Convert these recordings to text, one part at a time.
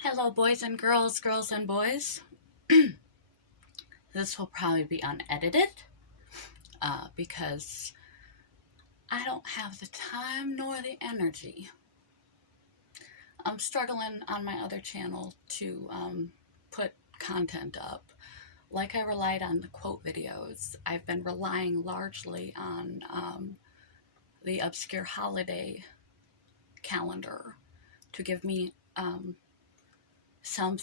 Hello, boys and girls, girls and boys. This will probably be unedited because I don't have the time nor the energy. I'm struggling on my other channel to put content up. Like I relied on the quote videos, I've been relying largely on the obscure holiday calendar to give me some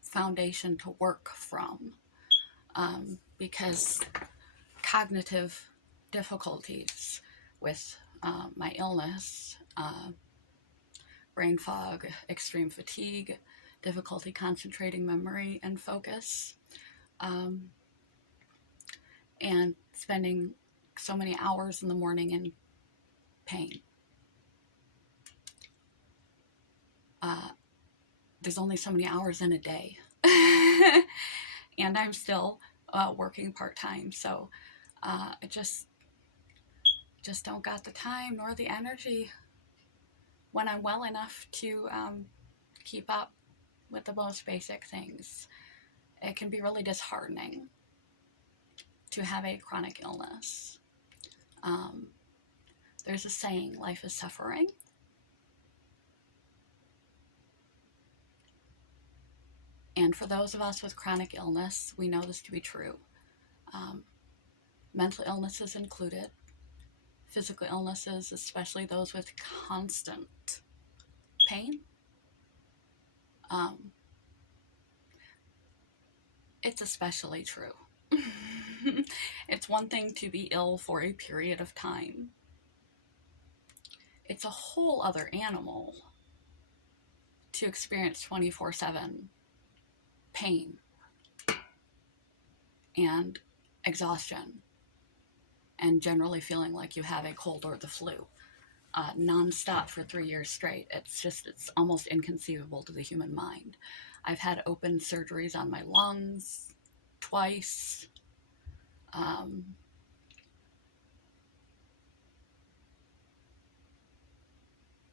foundation to work from. Because cognitive difficulties with my illness, brain fog, extreme fatigue, difficulty concentrating memory and focus, and spending so many hours in the morning in pain. There's only so many hours in a day. And I'm still working part-time, so I just don't got the time nor the energy when I'm well enough to keep up with the most basic things. It can be really disheartening to have a chronic illness. There's a saying, life is suffering. And for those of us with chronic illness, we know this to be true. Mental illnesses included, physical illnesses, especially those with constant pain. It's especially true. It's one thing to be ill for a period of time. It's a whole other animal to experience 24/7 pain and exhaustion and generally feeling like you have a cold or the flu nonstop for 3 years straight. It's almost inconceivable to the human mind. I've had open surgeries on my lungs twice.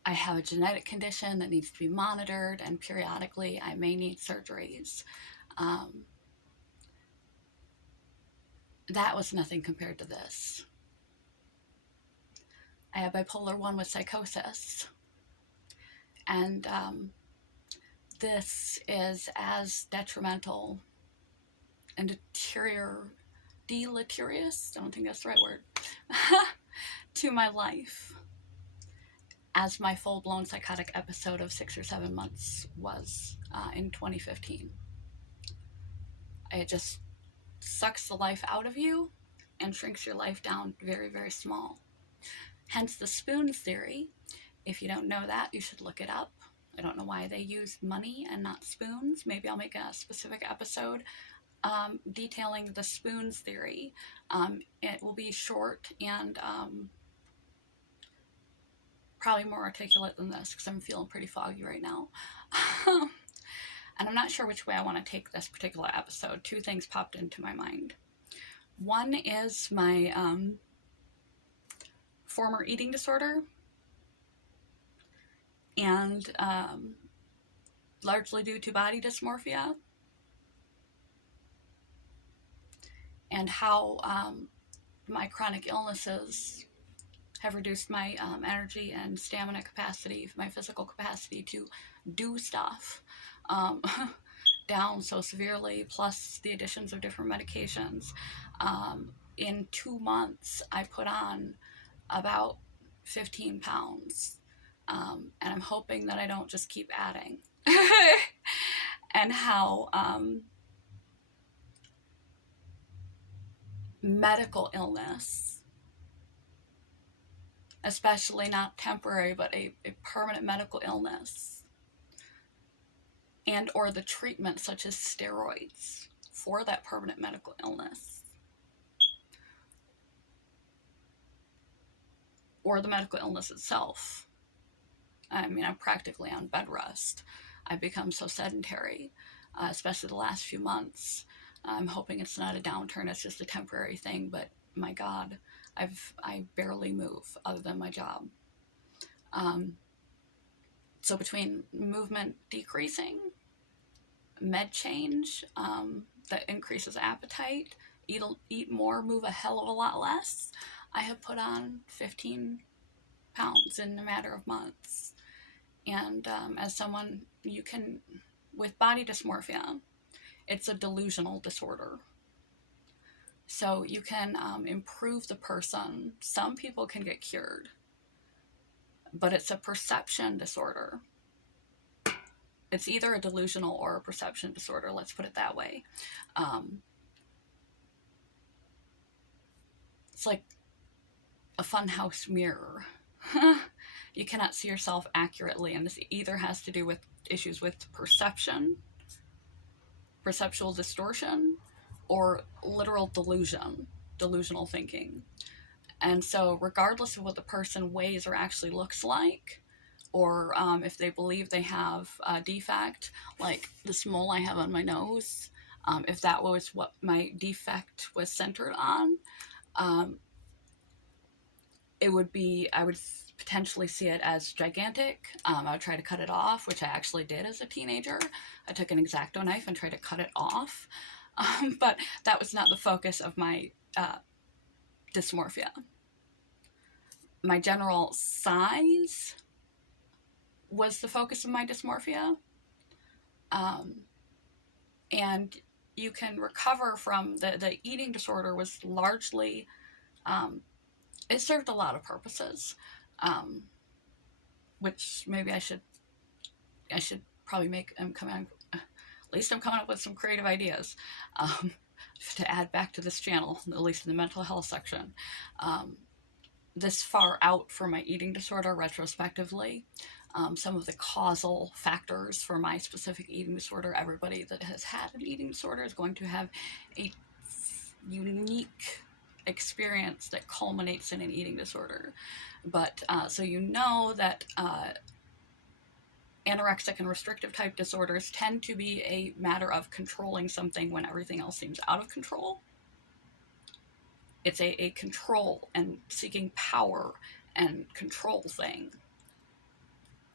I have a genetic condition that needs to be monitored, and periodically I may need surgeries. That was nothing compared to this. I have bipolar 1 with psychosis, and this is as detrimental and deleterious, I don't think that's the right word, to my life as my full-blown psychotic episode of 6 or 7 months was in 2015. It just sucks the life out of you and shrinks your life down very, very small. Hence the spoons theory. If you don't know that, you should look it up. I don't know why they used money and not spoons. Maybe I'll make a specific episode detailing the spoons theory. It will be short and probably more articulate than this because I'm feeling pretty foggy right now. And I'm not sure which way I want to take this particular episode. 2 things popped into my mind. One is my former eating disorder, and largely due to body dysmorphia, and how my chronic illnesses have reduced my energy and stamina capacity, my physical capacity to do stuff down so severely, plus the additions of different medications. In 2 months, I put on about 15 pounds, and I'm hoping that I don't just keep adding. And how medical illness, especially not temporary, but a permanent medical illness, and or the treatment such as steroids for that permanent medical illness, or the medical illness itself. I mean, I'm practically on bed rest. I've become so sedentary, especially the last few months. I'm hoping it's not a downturn, it's just a temporary thing, but my God, I barely move other than my job. So between movement decreasing, med change that increases appetite, eat more, move a hell of a lot less, I have put on 15 pounds in a matter of months. And as someone, you can, with body dysmorphia, it's a delusional disorder. So you can improve the person. Some people can get cured, but it's a perception disorder. It's either a delusional or a perception disorder, let's put it that way. It's like a funhouse mirror. You cannot see yourself accurately, and this either has to do with issues with perception, perceptual distortion, or literal delusion, delusional thinking. And so regardless of what the person weighs or actually looks like, or if they believe they have a defect, like this mole I have on my nose, if that was what my defect was centered on, it would be, I would potentially see it as gigantic. I would try to cut it off, which I actually did as a teenager. I took an X-Acto knife and tried to cut it off. But that was not the focus of my dysmorphia. My general size was the focus of my dysmorphia. And you can recover from the eating disorder was largely, it served a lot of purposes, which maybe I should probably make, at least I'm coming up with some creative ideas to add back to this channel, at least in the mental health section. This far out for my eating disorder retrospectively, some of the causal factors for my specific eating disorder. Everybody that has had an eating disorder is going to have a unique experience that culminates in an eating disorder. But so you know that anorexic and restrictive type disorders tend to be a matter of controlling something when everything else seems out of control. It's a control and seeking power and control thing,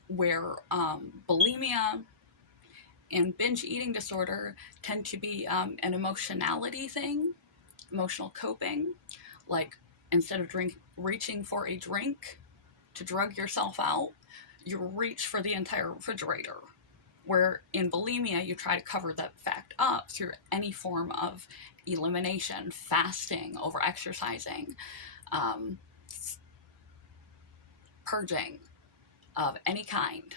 where bulimia and binge eating disorder tend to be an emotionality thing, emotional coping. Like instead of reaching for a drink to drug yourself out, you reach for the entire refrigerator. Where in bulimia, you try to cover that fact up through any form of elimination, fasting, over-exercising, purging of any kind,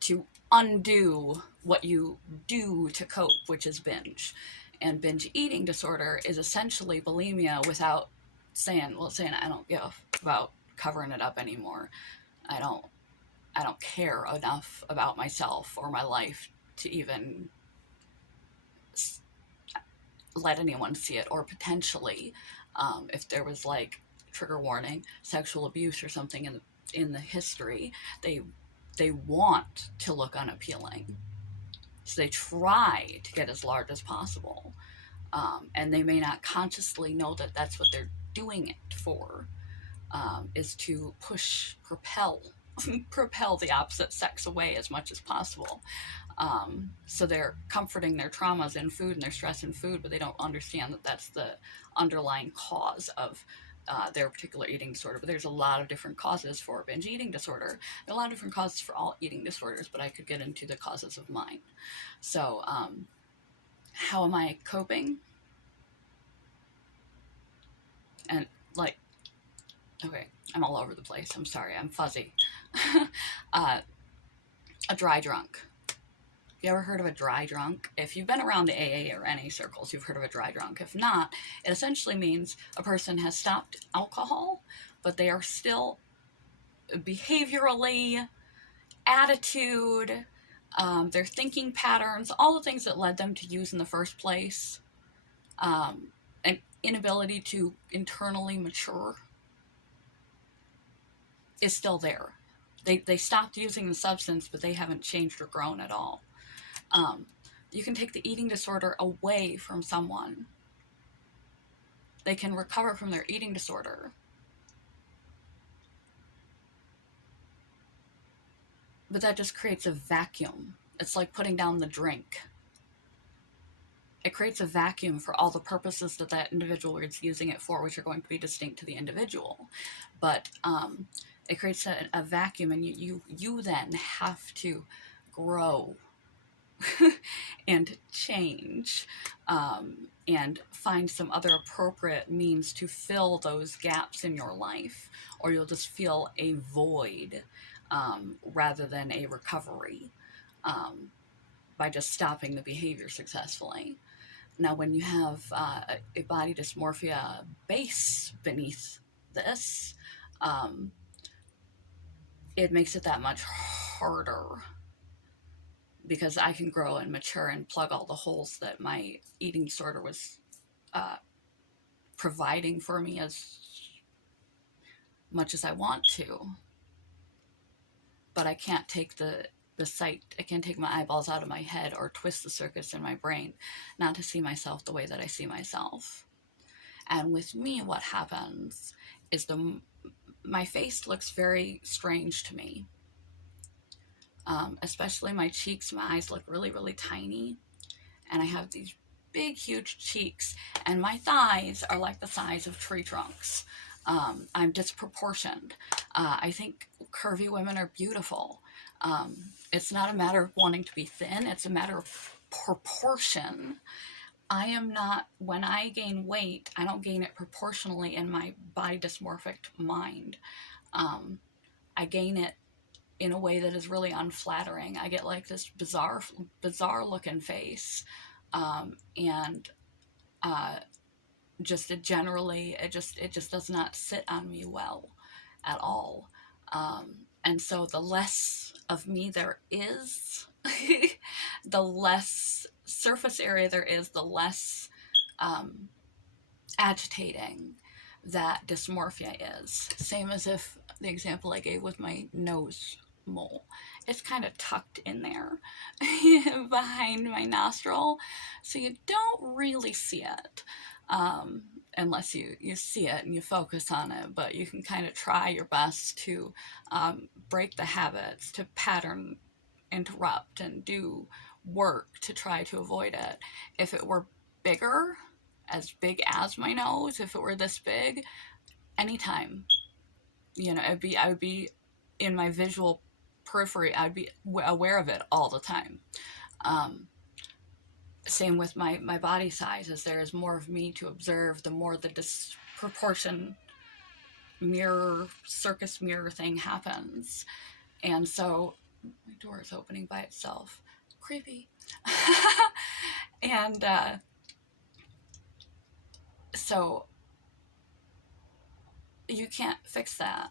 to undo what you do to cope, which is binge. And binge eating disorder is essentially bulimia without saying I don't give about covering it up anymore. I don't care enough about myself or my life to even let anyone see it, or potentially, if there was like trigger warning, sexual abuse or something in the history, they want to look unappealing. So they try to get as large as possible. And they may not consciously know that that's what they're doing it for, is to propel the opposite sex away as much as possible. So they're comforting their traumas in food and their stress in food, but they don't understand that that's the underlying cause of their particular eating disorder. But there's a lot of different causes for binge eating disorder. There are a lot of different causes for all eating disorders, but I could get into the causes of mine. So how am I coping? And like, okay, I'm all over the place. I'm sorry, I'm fuzzy. A dry drunk. You ever heard of a dry drunk? If you've been around the AA or any circles, you've heard of a dry drunk. If not, it essentially means a person has stopped alcohol, but they are still behaviorally, attitude, their thinking patterns, all the things that led them to use in the first place, an inability to internally mature is still there. They stopped using the substance, but they haven't changed or grown at all. You can take the eating disorder away from someone. They can recover from their eating disorder. but that just creates a vacuum. It's like putting down the drink. It creates a vacuum for all the purposes that that individual is using it for, which are going to be distinct to the individual. But it creates a vacuum, and you then have to grow and change, and find some other appropriate means to fill those gaps in your life, or you'll just feel a void, rather than a recovery, by just stopping the behavior successfully. Now, when you have a body dysmorphia base beneath this, it makes it that much harder, because I can grow and mature and plug all the holes that my eating disorder was providing for me as much as I want to. But I can't take the sight, I can't take my eyeballs out of my head or twist the circuits in my brain not to see myself the way that I see myself. And with me, what happens is my face looks very strange to me. Especially my cheeks, my eyes look really, really tiny. And I have these big, huge cheeks. And my thighs are like the size of tree trunks. I'm disproportioned. I think curvy women are beautiful. It's not a matter of wanting to be thin. It's a matter of proportion. I am not, when I gain weight, I don't gain it proportionally in my body dysmorphic mind. I gain it in a way that is really unflattering. I get like this bizarre looking face, and just it generally, it just does not sit on me well at all. And so the less of me there is, the less surface area there is, the less agitating that dysmorphia is. Same as if the example I gave with my nose mole. It's kind of tucked in there behind my nostril, so you don't really see it, unless you see it and you focus on it. But you can kind of try your best to break the habits, to pattern interrupt and do work to try to avoid it. If it were bigger, as big as my nose, if it were this big, anytime, I would be in my visual periphery, I'd be aware of it all the time. Same with my body size. As there is more of me to observe, the more the disproportion circus mirror thing happens. And so my door is opening by itself. Creepy. And so you can't fix that.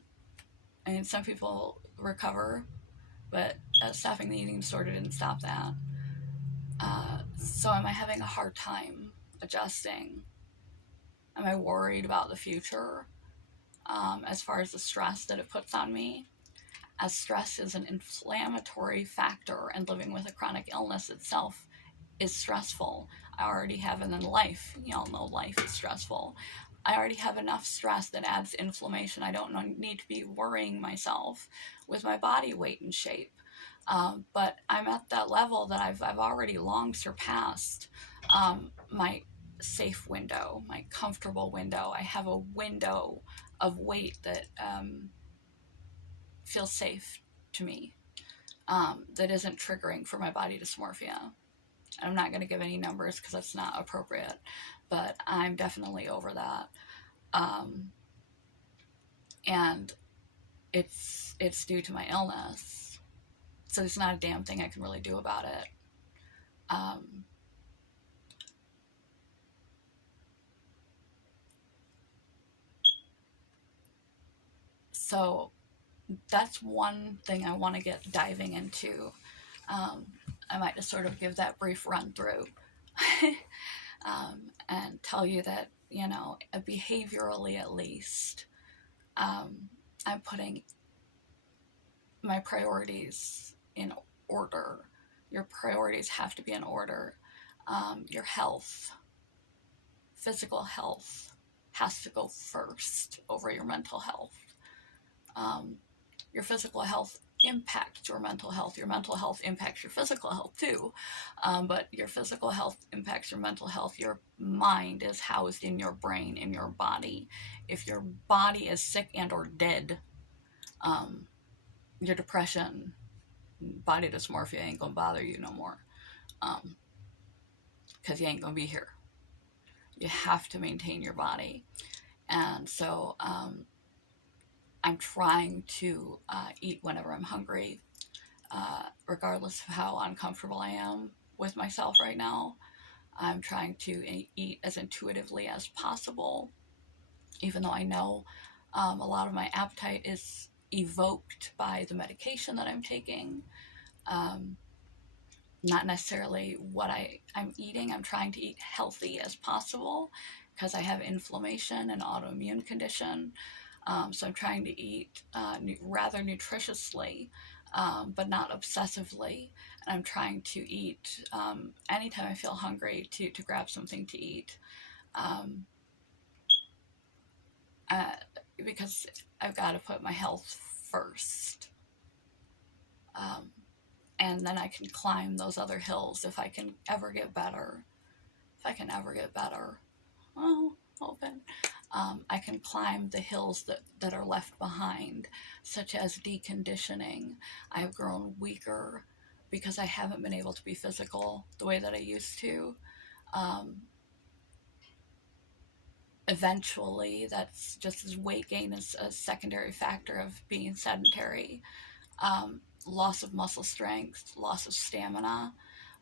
I mean, some people recover, but stopping the eating disorder didn't stop that. So am I having a hard time adjusting? Am I worried about the future, as far as the stress that it puts on me? As stress is an inflammatory factor, and living with a chronic illness itself is stressful. I already have, and then life, y'all know life is stressful. I already have enough stress that adds inflammation. I don't need to be worrying myself with my body weight and shape. But I'm at that level that I've already long surpassed my safe window, my comfortable window. I have a window of weight that feels safe to me, that isn't triggering for my body dysmorphia. I'm not going to give any numbers because that's not appropriate, but I'm definitely over that. And it's due to my illness. So there's not a damn thing I can really do about it. So that's one thing I want to get diving into. I might just sort of give that brief run through and tell you that, behaviorally at least, I'm putting my priorities in order. Your priorities have to be in order. Your health, physical health, has to go first over your mental health. Your physical health impacts your mental health. Your mental health impacts your physical health too, but your physical health impacts your mental health. Your mind is housed in your brain, in your body. If your body is sick and or dead, your depression, body dysmorphia ain't gonna bother you no more, because you ain't gonna be here. You have to maintain your body. And so I'm trying to eat whenever I'm hungry, regardless of how uncomfortable I am with myself right now. I'm trying to eat as intuitively as possible, even though I know a lot of my appetite is evoked by the medication that I'm taking. Not necessarily what I'm eating. I'm trying to eat healthy as possible because I have inflammation and autoimmune condition. So I'm trying to eat rather nutritiously, but not obsessively. And I'm trying to eat anytime I feel hungry to grab something to eat. Because I've got to put my health first. And then I can climb those other hills if I can ever get better. Well, open. I can climb the hills that are left behind, such as deconditioning. I have grown weaker because I haven't been able to be physical the way that I used to. Eventually, that's just as weight gain is a secondary factor of being sedentary. Loss of muscle strength, loss of stamina.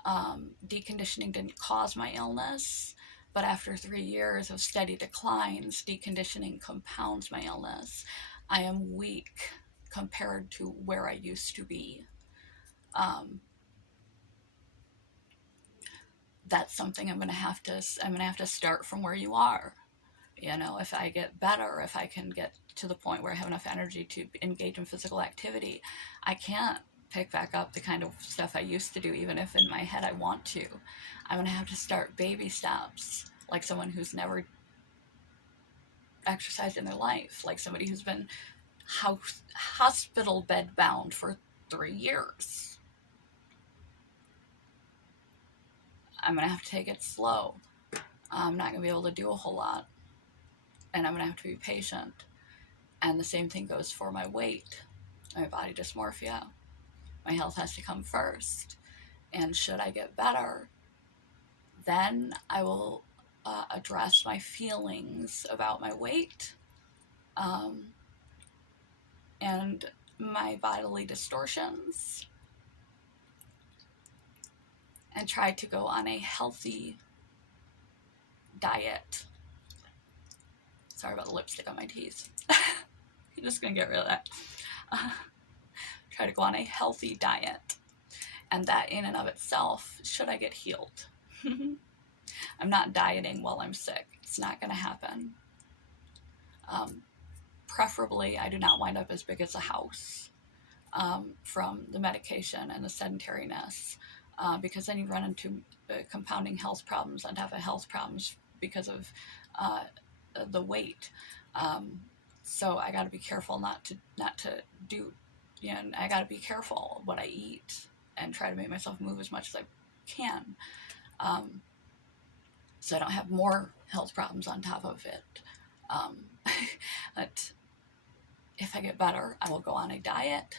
Deconditioning didn't cause my illness, but after 3 years of steady declines, deconditioning compounds my illness. I am weak compared to where I used to be. That's something I'm gonna have to start from where you are. If I get better, if I can get to the point where I have enough energy to engage in physical activity, I can't pick back up the kind of stuff I used to do, even if in my head I want to. I'm gonna have to start baby steps, like someone who's never exercised in their life, like somebody who's been hospital bed bound for 3 years. I'm gonna have to take it slow. I'm not gonna be able to do a whole lot, and I'm gonna have to be patient. And the same thing goes for my weight, my body dysmorphia. My health has to come first. And should I get better, then I will address my feelings about my weight and my bodily distortions, and try to go on a healthy diet. Sorry about the lipstick on my teeth. I'm just gonna get rid of that. Try to go on a healthy diet. And that in and of itself, should I get healed? I'm not dieting while I'm sick. It's not going to happen. Preferably, I do not wind up as big as a house from the medication and the sedentariness, because then you run into compounding health problems on top of health problems because of the weight. So I got to be careful not to do. I got to be careful what I eat and try to make myself move as much as I can. So I don't have more health problems on top of it. But if I get better, I will go on a diet,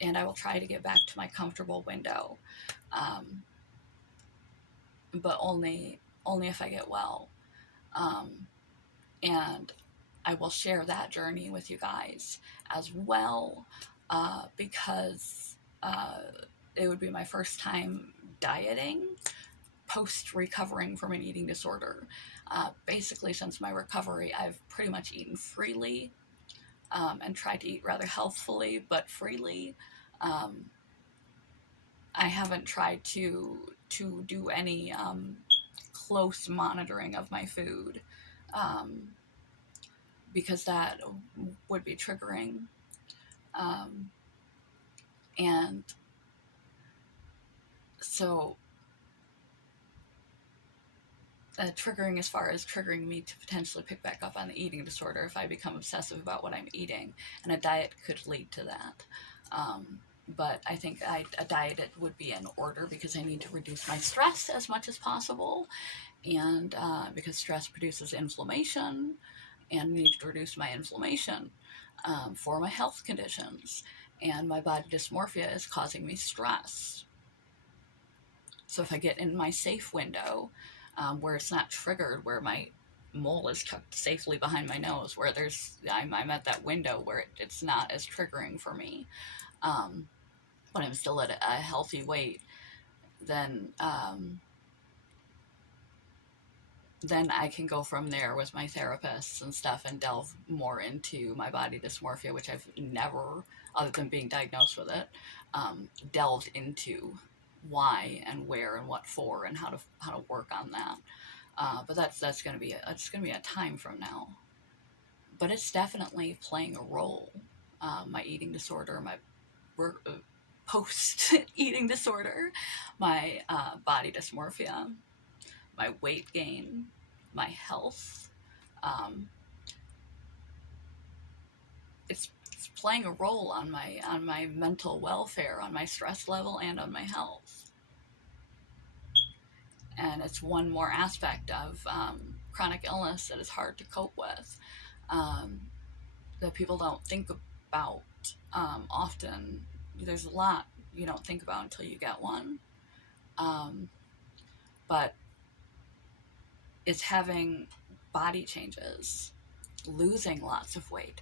and I will try to get back to my comfortable window, but only if I get well. And I will share that journey with you guys as well, because it would be my first time dieting post-recovering from an eating disorder. Basically, since my recovery, I've pretty much eaten freely, and tried to eat rather healthfully, but freely. I haven't tried to do any close monitoring of my food, because that would be triggering. And so triggering as far as triggering me to potentially pick back up on the eating disorder if I become obsessive about what I'm eating, and a diet could lead to that. But I think a diet would be in order because I need to reduce my stress as much as possible, and because stress produces inflammation, and I need to reduce my inflammation for my health conditions, and my body dysmorphia is causing me stress. So if I get in my safe window, where it's not triggered, where my mole is tucked safely behind my nose, where I'm at that window where it's not as triggering for me, but I'm still at a healthy weight, then I can go from there with my therapists and stuff and delve more into my body dysmorphia, which I've never, other than being diagnosed with it, delved into why and where and what for and how to work on that. But that's going to be a time from now. But it's definitely playing a role. My eating disorder, my post-eating disorder, my body dysmorphia, my weight gain, my health. It's playing a role on my mental welfare, on my stress level, and on my health. And it's one more aspect of chronic illness that is hard to cope with, that people don't think about often. There's a lot you don't think about until you get one. But it's having body changes, losing lots of weight,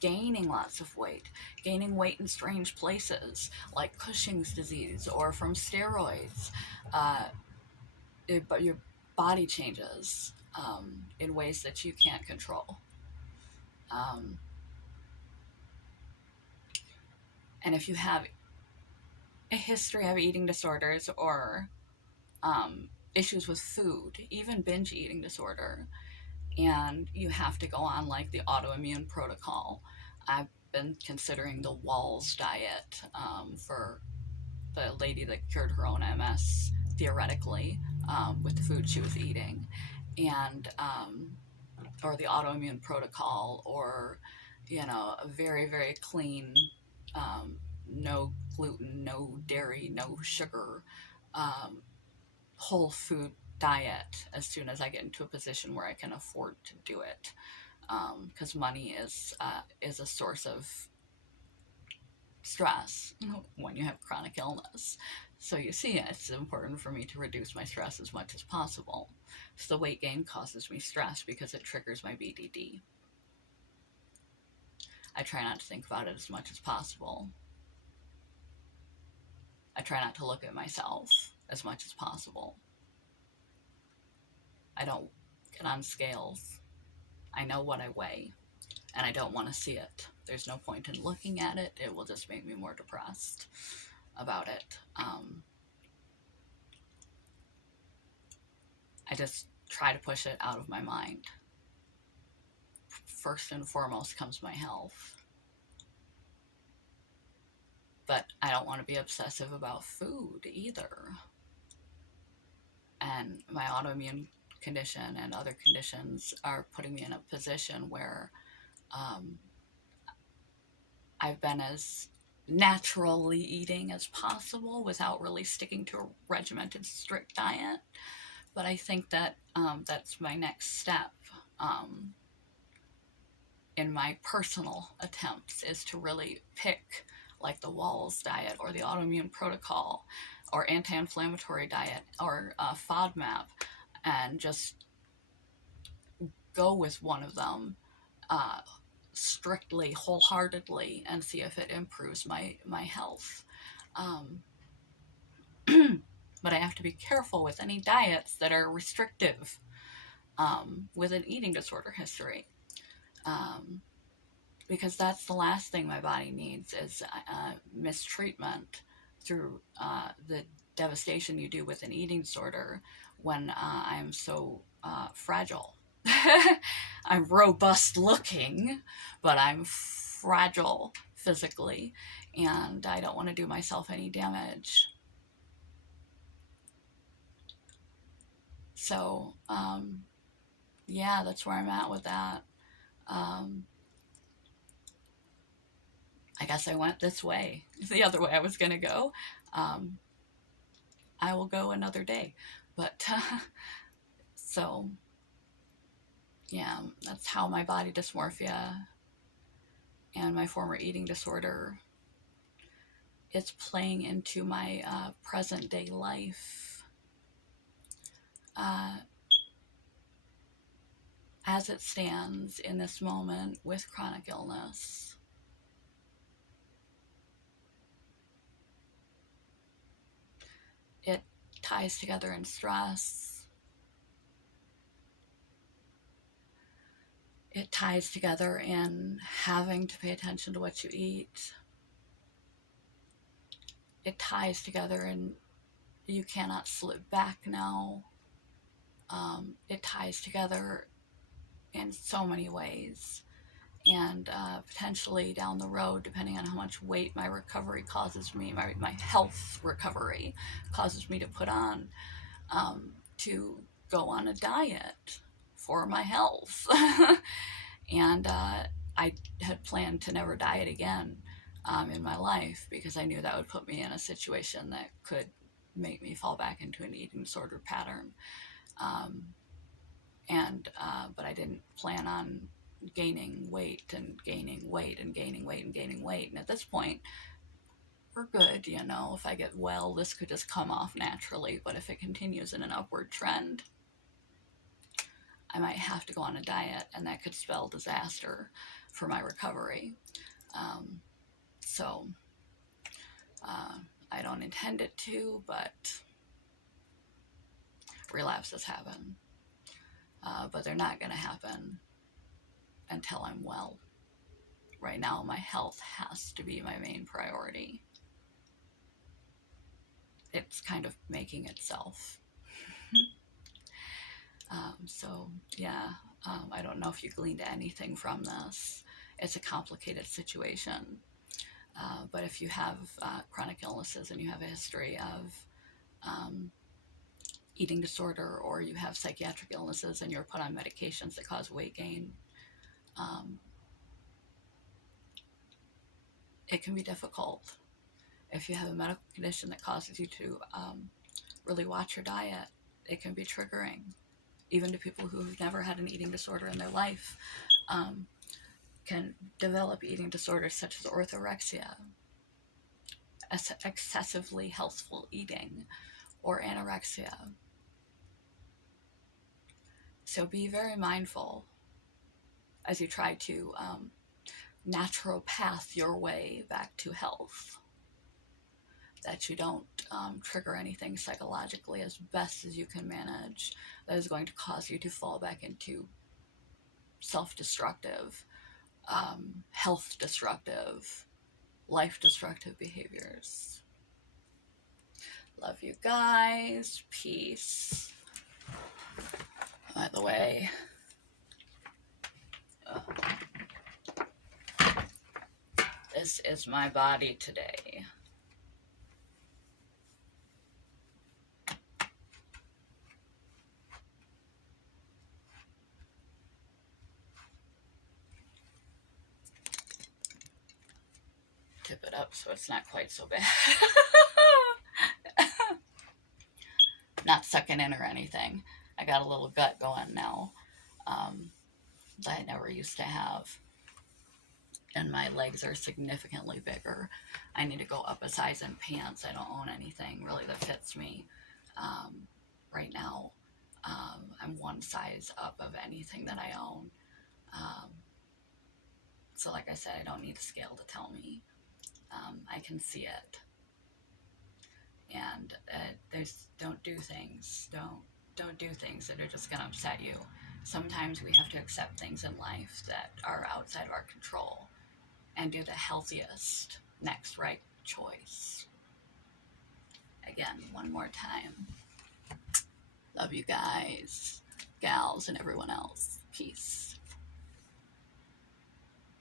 gaining lots of weight, gaining weight in strange places like Cushing's disease or from steroids. But your body changes in ways that you can't control. And if you have a history of eating disorders or issues with food, even binge eating disorder, and you have to go on like the autoimmune protocol, I've been considering the Walls diet for the lady that cured her own MS, theoretically, with the food she was eating, and or the autoimmune protocol, or a very, very clean, no gluten, no dairy, no sugar, whole food diet as soon as I get into a position where I can afford to do it, because money is a source of stress when you have chronic illness. So you see, it's important for me to reduce my stress as much as possible. So the weight gain causes me stress because it triggers my BDD. I try not to think about it as much as possible. I try not to look at myself as much as possible. I don't get on scales. I know what I weigh, and I don't want to see it. There's no point in looking at it. It will just make me more depressed about it. I just try to push it out of my mind. First and foremost comes my health. But I don't want to be obsessive about food either. And my autoimmune condition and other conditions are putting me in a position where I've been as naturally eating as possible without really sticking to a regimented, strict diet. But I think that that's my next step in my personal attempts, is to really pick like the Walls diet or the autoimmune protocol or anti-inflammatory diet or FODMAP, and just go with one of them strictly, wholeheartedly, and see if it improves my health. But I have to be careful with any diets that are restrictive with an eating disorder history, because that's the last thing my body needs, is mistreatment through the devastation you do with an eating disorder when I'm so fragile. I'm robust looking, but I'm fragile physically, and I don't want to do myself any damage. So, yeah, that's where I'm at with that. I guess I went this way. The other way I was going to go. I will go another day. But, so, yeah, that's how my body dysmorphia and my former eating disorder is playing into my present day life. As it stands in this moment with chronic illness. It ties together in stress. It ties together in having to pay attention to what you eat. It ties together in you cannot slip back now. It ties together in so many ways. And potentially down the road, depending on how much weight my recovery causes me, my health recovery causes me to put on, to go on a diet for my health. And I had planned to never diet again in my life because I knew that would put me in a situation that could make me fall back into an eating disorder pattern. But I didn't plan on gaining weight and gaining weight and gaining weight and gaining weight. And at this point, we're good, you know. If I get well, this could just come off naturally. But if it continues in an upward trend, I might have to go on a diet, and that could spell disaster for my recovery. So I don't intend it to, but relapses happen. But they're not going to happen until I'm well. Right now, my health has to be my main priority. It's kind of making itself. So, yeah, I don't know if you gleaned anything from this. It's a complicated situation. But if you have chronic illnesses and you have a history of eating disorder, or you have psychiatric illnesses and you're put on medications that cause weight gain, it can be difficult. If you have a medical condition that causes you to really watch your diet, it can be triggering. Even to people who've never had an eating disorder in their life can develop eating disorders such as orthorexia, excessively healthful eating, or anorexia. So be very mindful as you try to naturopath your way back to health, that you don't trigger anything psychologically as best as you can manage that is going to cause you to fall back into self-destructive, health-destructive, life-destructive behaviors. Love you guys. Peace. By the way, this is my body today. Tip it up so it's not quite so bad. Not sucking in or anything. I got a little gut going now that I never used to have. And my legs are significantly bigger. I need to go up a size in pants. I don't own anything really that fits me right now. I'm one size up of anything that I own. So like I said, I don't need a scale to tell me. I can see it. And don't do things. Don't do things that are just going to upset you. Sometimes we have to accept things in life that are outside of our control and do the healthiest next right choice. Again, one more time. Love you guys, gals, and everyone else. Peace.